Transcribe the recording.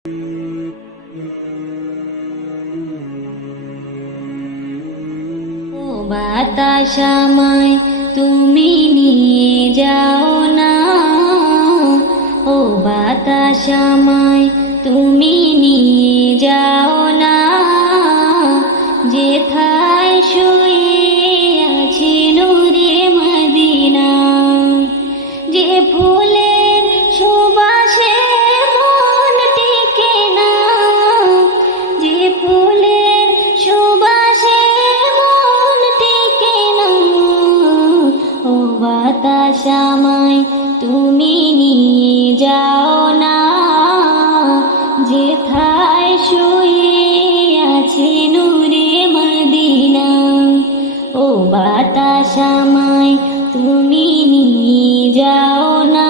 ও বাতাস আমায় তুমি নিয়ে যাও না, ও বাতাস আমায় তুমি নিয়ে যাও না, যেথায় শুয়ে আছি নূরে মদিনা। যে ফুলের সুবাসে মন টিকে না, যে ফুলের সুবাসে মন টিকে না, ও বাতাস আমায় তুমি নিয়ে যাও না, যেথায় শুয়ে আছি নূরে মদিনা। ও বাতাস আমায় তুমি নিয়ে যাও না।